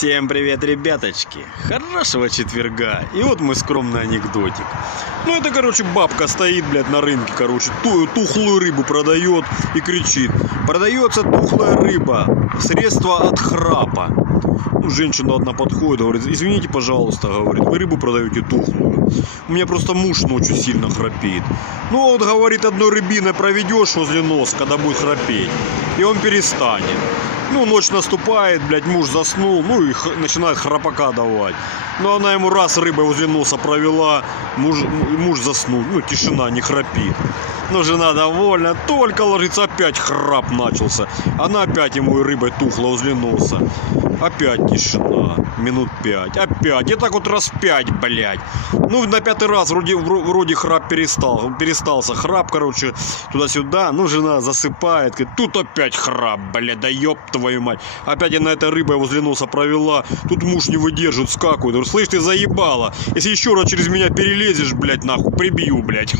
Всем привет, ребяточки! Хорошего четверга! И вот мой скромный анекдотик. Ну это, короче, бабка стоит, блядь, на рынке, короче, тухлую рыбу продает и кричит: продается тухлая рыба, средство от храпа. Ну, женщина одна подходит, говорит: извините, пожалуйста, говорит, вы рыбу продаете тухлую. У меня просто муж ночью сильно храпит. Ну вот, говорит, одной рыбиной проведешь возле носа, когда будет храпеть, и он перестанет. Ну, ночь наступает, блядь, муж заснул, ну и начинает храпака давать. Ну, она ему раз рыбой возле носа провела, муж заснул, ну, тишина, не храпит. Но жена довольна, только ложится, опять храп начался. Она опять ему рыбой тухла возле носа. Опять тишина, минут 5, опять, и так вот раз 5, блядь. Ну, на 5-й раз вроде храп перестался, храп, короче, туда-сюда. Ну, жена засыпает, говорит: тут опять храп, блядь, да ёб твою мать. Опять она этой рыбой возле носа провела, тут муж не выдержит, скакивает. Говорит: слышь, ты заебала, если еще раз через меня перелезешь, блядь, нахуй, прибью, блядь.